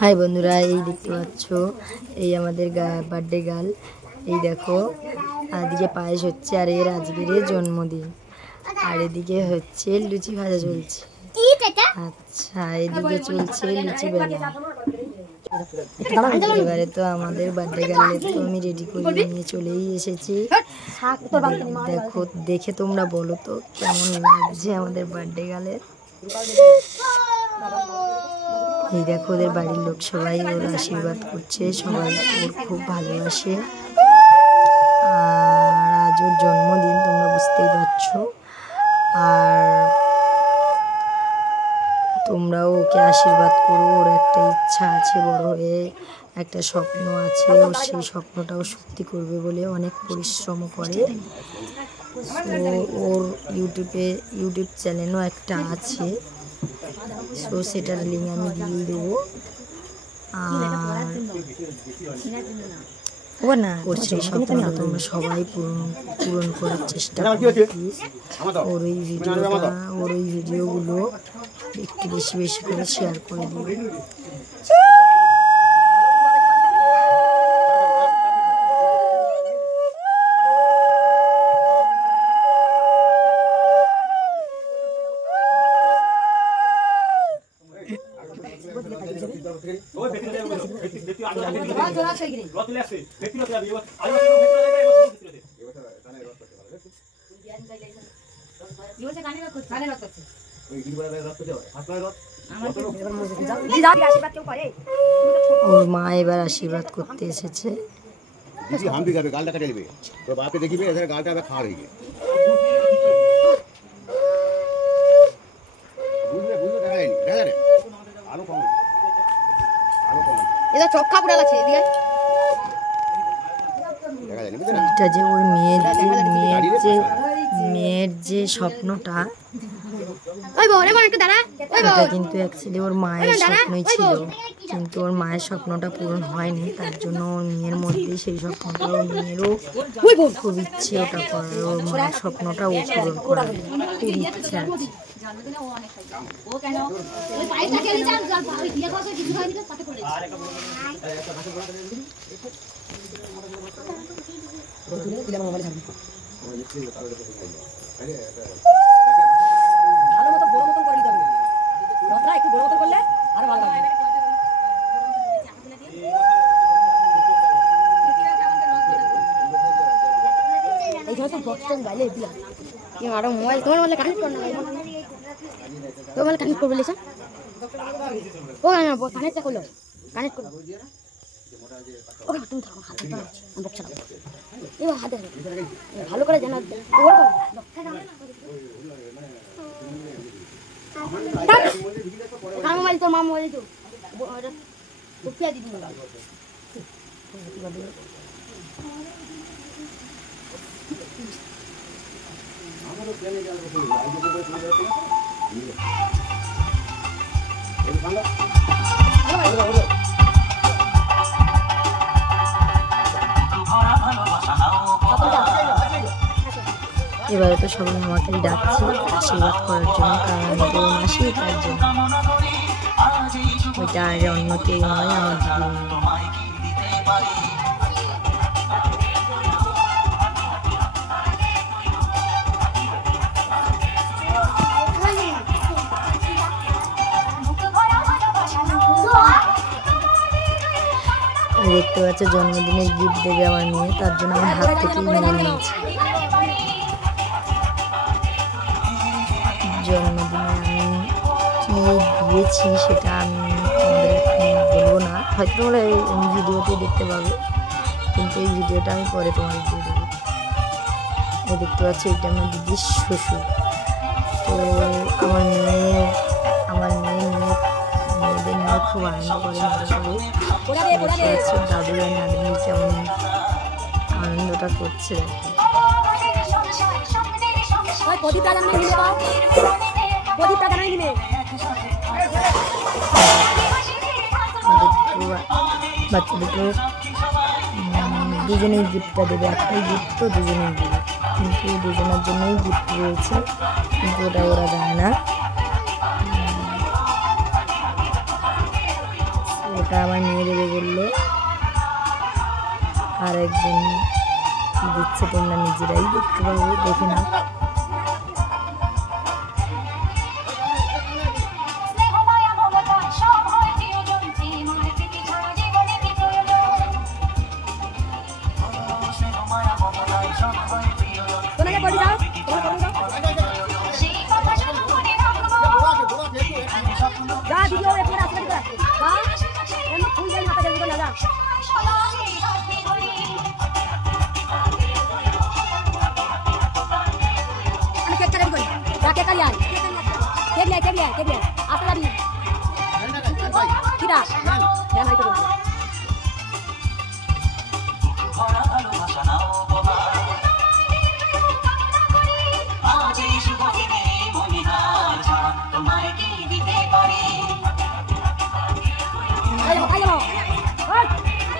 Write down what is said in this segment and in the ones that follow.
High বন্ধুরা, এই দেখতে পাচ্ছ এই আমাদের বার্থডে গার্ল। এই দেখো এদিকে পায়েস হচ্ছে আর এর আজকের জন্মদিন, আর এদিকে হচ্ছে লুচি ভাজা চলছে। আচ্ছা, এদিকে চলছে লুচি বেলা। এবারে তো আমাদের বার্থডে গার্লের তো আমি রেডি করে নিয়ে চলেই এসেছি। দেখো, দেখে তোমরা বলো তো কেমন লাগছে আমাদের বার্থডে গার্লের। এই দেখো ওদের বাড়ির লোক সবাই ওর আশীর্বাদ করছে, সবাই ওর খুব ভালোবাসে। আর আজ ওর জন্মদিন, তোমরা বুঝতেই পারছো। আর তোমরাও ওকে আশীর্বাদ করো। ওর একটা ইচ্ছা আছে, বড় হয়ে একটা স্বপ্ন আছে, ও সেই স্বপ্নটাও সত্যি করবে বলে অনেক পরিশ্রম করে। ওর ইউটিউব চ্যানেলও একটা আছে, সো সেটার লিঙ্ক আমি দিয়ে দেবো। আর ওর সেই স্বপ্নটা তোমরা সবাই পূরণ করার চেষ্টা করো প্লিজ। ওর ওই ভিডিওগুলো একটু বেশি বেশি করে শেয়ার করে দিও। ওর মা এবার আশীর্বাদ করতে এসেছে। এটা যে ওর মেয়ের যে স্বপ্নটা, এটা কিন্তু অ্যাকচুয়ালি ওর মায়ের স্বপ্নই ছিল, কিন্তু ওর মায়ের স্বপ্নটা পূরণ হয়নি। তার জন্য ওর মেয়ের মধ্যে সেই স্বপ্নটা, ওর মেয়েরও খুব ইচ্ছে ওটা করার, ওর মায়ের স্বপ্নটা ও পূরণ করার খুব ইচ্ছে আছে। মোবাইল তোমার মোবাইলে কানেক্ট করো না, তো মোবাইল কানেক্ট করবে লিসা। ও না কানেক্টটা করলো, কানেক্ট করো। ও তুমি থাকো, হাতে তো আমি বক্স চালাবো এবার, হাতে ভালো করে জানা ওর করো। কার মোবাইল তো? মা মোবাইল তো ওটা উঠিয়ে দিদি মোবাইল। এবারে তো সবাই আমাকেই ডাকছে আশীর্বাদ করার জন্য, কারণ আমি তো মাসি, তার জন্য। ওইটা আগে অন্য কেউ নয়, আমার দিদি। দেখতে পাচ্ছ জন্মদিনের গিফট দেবে আমার মেয়ে, তার জন্য আমার হাত থেকেই নিয়ে নিয়েছে। জন্মদিনে আমি কি দিয়েছি সেটা আমি তোমাদের বলবো না, হয়তো তোমরা এই ভিডিওতে দেখতে পাবে, কিন্তু এই ভিডিওটা আমি পরে তোমাদের দিয়ে দেবো। এই দেখতে পাচ্ছি এটা আমার দিদির শ্বশুর। তো আমার মেয়েদের নিয়ে খুব আনন্দ করে, মজা করে। দাদু আর নাদিনী কেমন আনন্দটা করছে বাচ্চাদেরকে। দুজনেই গিফটটা দেবে, একটাই গিফট তো দুজনেই দেবে, কিন্তু দুজনের জন্যই গিফট রয়েছে, কিন্তু ওটা ওরা দেয় না। ওটা আমার নিয়ে দেবে বললো। আর একজন কি দিচ্ছে তোমরা নিজেরাই দেখতে পাবে, দেখে না।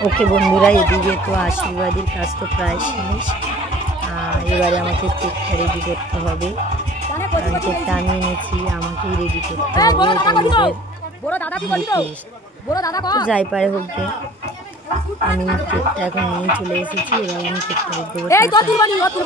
ওকে বন্ধুরা, এদিকে তো আশীর্বাদের কাজ তো প্রায় শেষ। এবারে আমাকে কেকটা রেডি করতে হবে, কারণ কেকটা আমি এনেছি, আমাকেই রেডি করতে হবে। যাই পারে হোক, আমি কেকটা এখন নিয়ে চলে এসেছি। এবার আমি কেকটা রেডি করতে